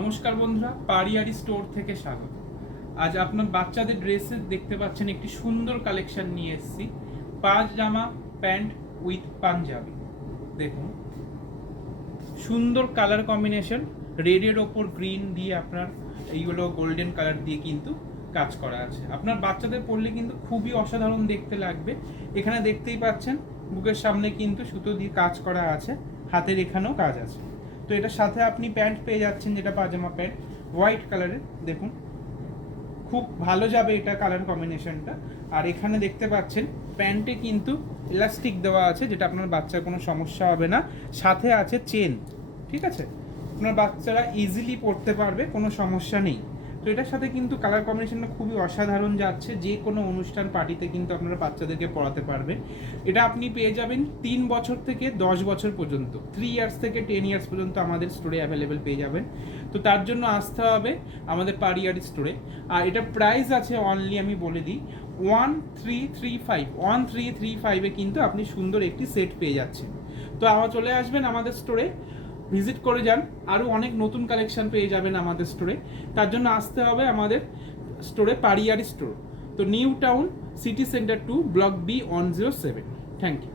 নমস্কার বন্ধুরা, পারিয়ারি স্টোর থেকে স্বাগত। আজ আপনার বাচ্চাদের ড্রেসের দেখতে পাচ্ছেন একটি সুন্দর কালেকশন নিয়ে এসেছি। পাজামা প্যান্ট উইথ পাঞ্জাবি। দেখুন, সুন্দর কালার কম্বিনেশন, রেডের ওপর গ্রিন দিয়ে আপনার এইগুলো গোল্ডেন কালার দিয়ে কিন্তু কাজ করা আছে। আপনার বাচ্চাদের পরলে কিন্তু খুবই অসাধারণ দেখতে লাগবে। এখানে দেখতেই পাচ্ছেন বুকের সামনে কিন্তু সুতো দিয়ে কাজ করা আছে, হাতের এখানেও কাজ আছে। তো এটার সাথে আপনি প্যান্ট পেয়ে যাচ্ছেন, যেটা পাজামা প্যান্ট হোয়াইট কালারের। দেখুন, খুব ভালো যাবে এটা কালার কম্বিনেশনটা। আর এখানে দেখতে পাচ্ছেন প্যান্টে কিন্তু ইলাস্টিক দেওয়া আছে, যেটা আপনার বাচ্চার কোনো সমস্যা হবে না। সাথে আছে চেন, ঠিক আছে? আপনার বাচ্চারা ইজিলি পরতে পারবে, কোনো সমস্যা নেই। তো এটার সাথে কিন্তু কালার কম্বিনেশনটা খুবই অসাধারণ যাচ্ছে। যে কোনো অনুষ্ঠান পার্টিতে কিন্তু আপনারা বাচ্চাদেরকে পড়াতে পারবেন। এটা আপনি পেয়ে যাবেন 3 বছর থেকে 10 বছর পর্যন্ত, 3 ইয়ার্স থেকে 10 ইয়ার্স পর্যন্ত আমাদের স্টোরে অ্যাভেলেবেল পেয়ে যাবেন। তো তার জন্য আসতে হবে আমাদের পারিয়ারি স্টোরে। আর এটা প্রাইস আছে অনলি, আমি বলে দিই, 1335 কিন্তু আপনি সুন্দর একটি সেট পেয়ে যাচ্ছেন। তো আবার চলে আসবেন আমাদের স্টোরে, ভিজিট করে যান। আরও অনেক নতুন কালেকশন পেয়ে যাবেন আমাদের স্টোরে। তার জন্য আসতে হবে আমাদের স্টোরে, পারিয়ারি স্টোর। তো New Town, City Centre 2, block B 107। Thank you.